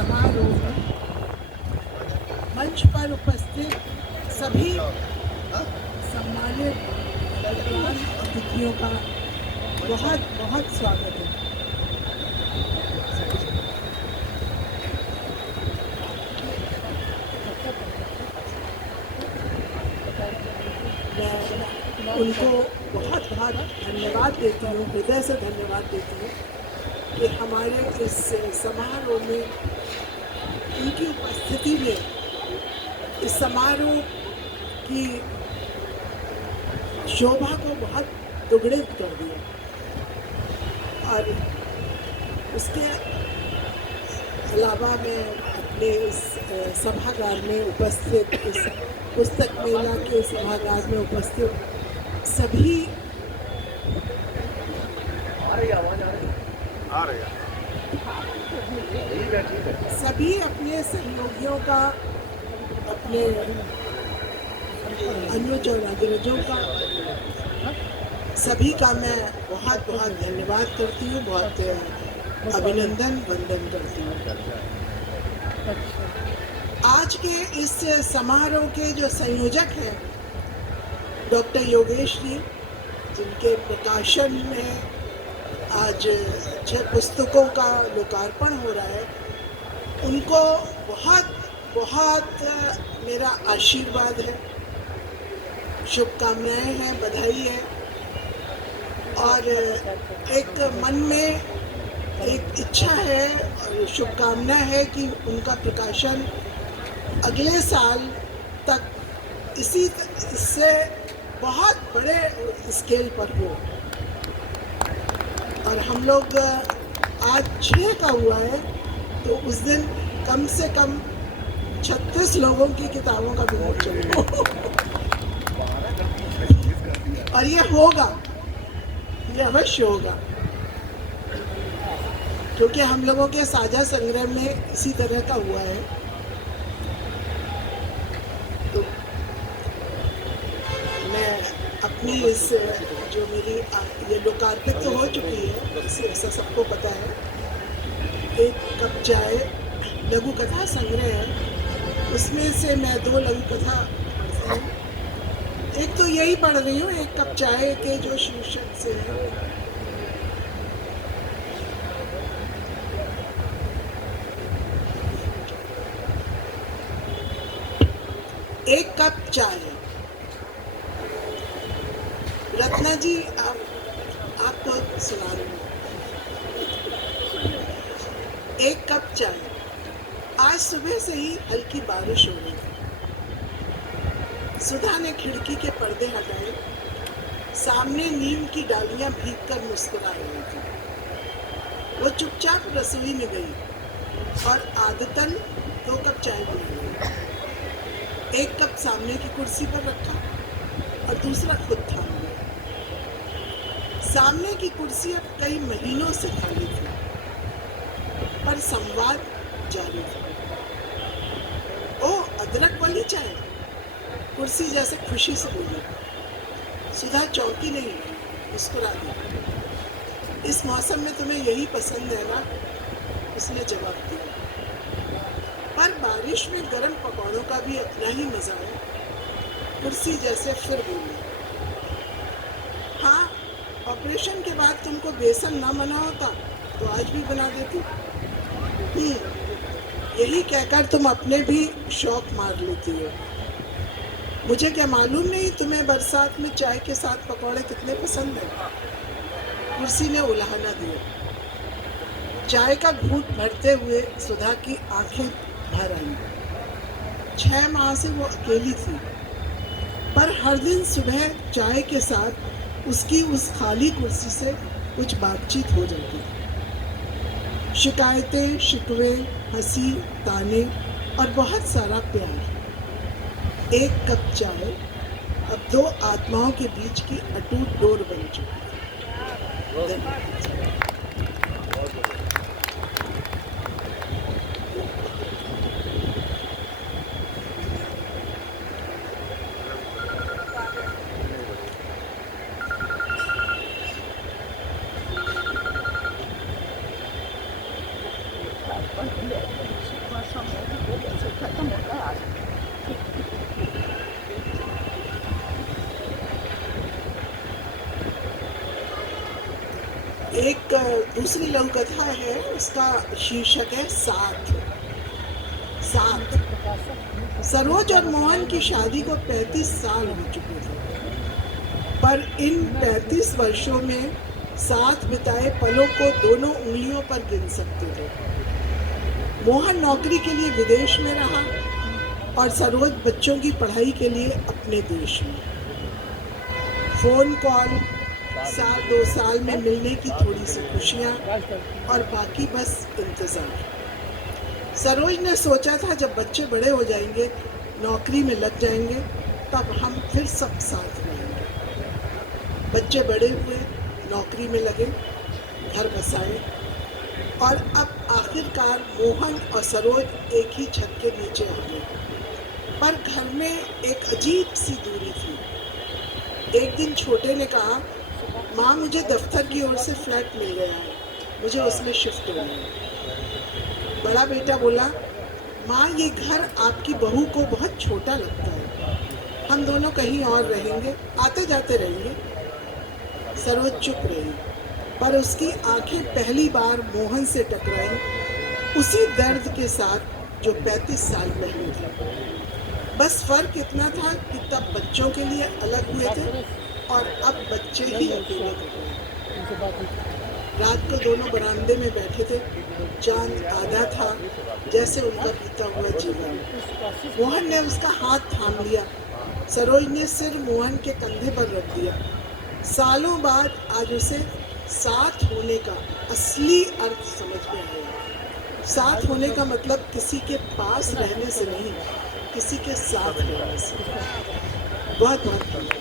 समारोह में मंच पर उपस्थित सभी सम्मानित विद्वान अतिथियों का बहुत बहुत स्वागत है। मैं उनको बहुत बहुत धन्यवाद देती हूँ, हृदय से धन्यवाद देती हूँ कि हमारे इस समारोह में उनकी उपस्थिति में इस समारोह की शोभा को बहुत दुगने कर दिया। और उसके अलावा मैं अपने इस सभागार में उपस्थित, इस पुस्तक मेला के सभागार में उपस्थित सभी सभी अपने सहयोगियों का, अपने अनुज और अग्रजों का, सभी का मैं बहुत बहुत धन्यवाद करती हूँ, बहुत अभिनंदन वंदन करती हूँ। आज के इस समारोह के जो संयोजक हैं डॉक्टर योगेश जी, जिनके प्रकाशन में आज 6 पुस्तकों का लोकार्पण हो रहा है, उनको बहुत बहुत मेरा आशीर्वाद है, शुभकामनाएं हैं, बधाई है। और एक मन में एक इच्छा है और शुभकामना है कि उनका प्रकाशन अगले साल तक इससे बहुत बड़े स्केल पर हो। और हम लोग आज 6 का हुआ है, तो उस दिन कम से कम 36 लोगों की किताबों का विमोचन हो। और ये होगा, ये अवश्य होगा, क्योंकि हम लोगों के साझा संग्रह में इसी तरह का हुआ है। तो मैं अपनी इस जो मेरी ये लोकार्पित तो हो चुकी है, ऐसा सबको पता है, एक कप चाय लघु कथा संग्रह है, उसमें से मैं 2 लघु कथा पढ़ती हूँ। एक तो यही पढ़ रही हूँ, एक कप चाय के जो शीर्षक से है। एक कप चाय। रत्ना जी आप तो सुना रहे हो। एक कप चाय। आज सुबह से ही हल्की बारिश हो रही थी। सुधा ने खिड़की के पर्दे हटाए। सामने नीम की डालियां भीगकर मुस्कुरा रही थी। वो चुपचाप रसोई में गई और आदतन 2 कप चाय बनाई। एक कप सामने की कुर्सी पर रखा और दूसरा खुद थाम लिया। सामने की कुर्सी अब कई महीनों से खाली थी, पर संवाद जारी था। ओह, अदरक वाली चाय, कुर्सी जैसे खुशी से बोली। सुधा चौंकी नहीं, मुस्कुरा दी। इस मौसम में तुम्हें यही पसंद है ना? उसने जवाब दिया। पर बारिश में गर्म पकौड़ों का भी अपना ही मजा है। कुर्सी जैसे फिर बोली। हाँ, ऑपरेशन के बाद तुमको बेसन ना बना होता तो आज भी बना देती। यही कहकर तुम अपने भी शौक मार लेती हो। मुझे क्या मालूम नहीं तुम्हें बरसात में चाय के साथ पकौड़े कितने पसंद है। कुर्सी ने उलाहना दिया। चाय का घूंट भरते हुए सुधा की आंखें भर आई। 6 माह से वो अकेली थी, पर हर दिन सुबह चाय के साथ उसकी उस खाली कुर्सी से कुछ बातचीत हो जाती थी। शिकायतें, शिकवे, हंसी, ताने और बहुत सारा प्यार। एक कप चाय अब 2 आत्माओं के बीच की अटूट डोर बन चुकी थी। 上面有点就快这么大。एक दूसरी लघु कथा है, उसका शीर्षक है साथ। साथ। सरोज और मोहन की शादी को 35 साल हो चुके थे, पर इन 35 वर्षों में साथ बिताए पलों को दोनों उंगलियों पर गिन सकते थे। मोहन नौकरी के लिए विदेश में रहा और सरोज बच्चों की पढ़ाई के लिए अपने देश में। फोन कॉल, साल 2 साल में मिलने की थोड़ी सी खुशियाँ और बाकी बस इंतज़ार। सरोज ने सोचा था जब बच्चे बड़े हो जाएंगे, नौकरी में लग जाएंगे, तब हम फिर सब साथ रहेंगे। बच्चे बड़े हुए, नौकरी में लगे, घर बसाए और अब आखिरकार मोहन और सरोज एक ही छत के नीचे आ गए। पर घर में एक अजीब सी दूरी थी। एक दिन छोटे ने कहा, माँ मुझे दफ्तर की ओर से फ्लैट मिल गया है, मुझे उसमें शिफ्ट होना है। बड़ा बेटा बोला, माँ ये घर आपकी बहू को बहुत छोटा लगता है, हम दोनों कहीं और रहेंगे, आते जाते रहेंगे। सरोज चुप रही, पर उसकी आंखें पहली बार मोहन से टकराई, उसी दर्द के साथ जो 35 साल पहले था। बस फर्क इतना था कि तब बच्चों के लिए अलग हुए थे और अब बच्चे ही अकेले हो गए। रात को दोनों बरामदे में बैठे थे, चांद आधा था जैसे उनका बीता हुआ जीवन। मोहन ने उसका हाथ थाम लिया, सरोज ने सिर मोहन के कंधे पर रख दिया। सालों बाद आज उसे साथ होने का असली अर्थ समझ में आया। साथ होने का मतलब किसी के पास रहने से नहीं, किसी के साथ रहने से। बहुत बहुत धन्यवाद।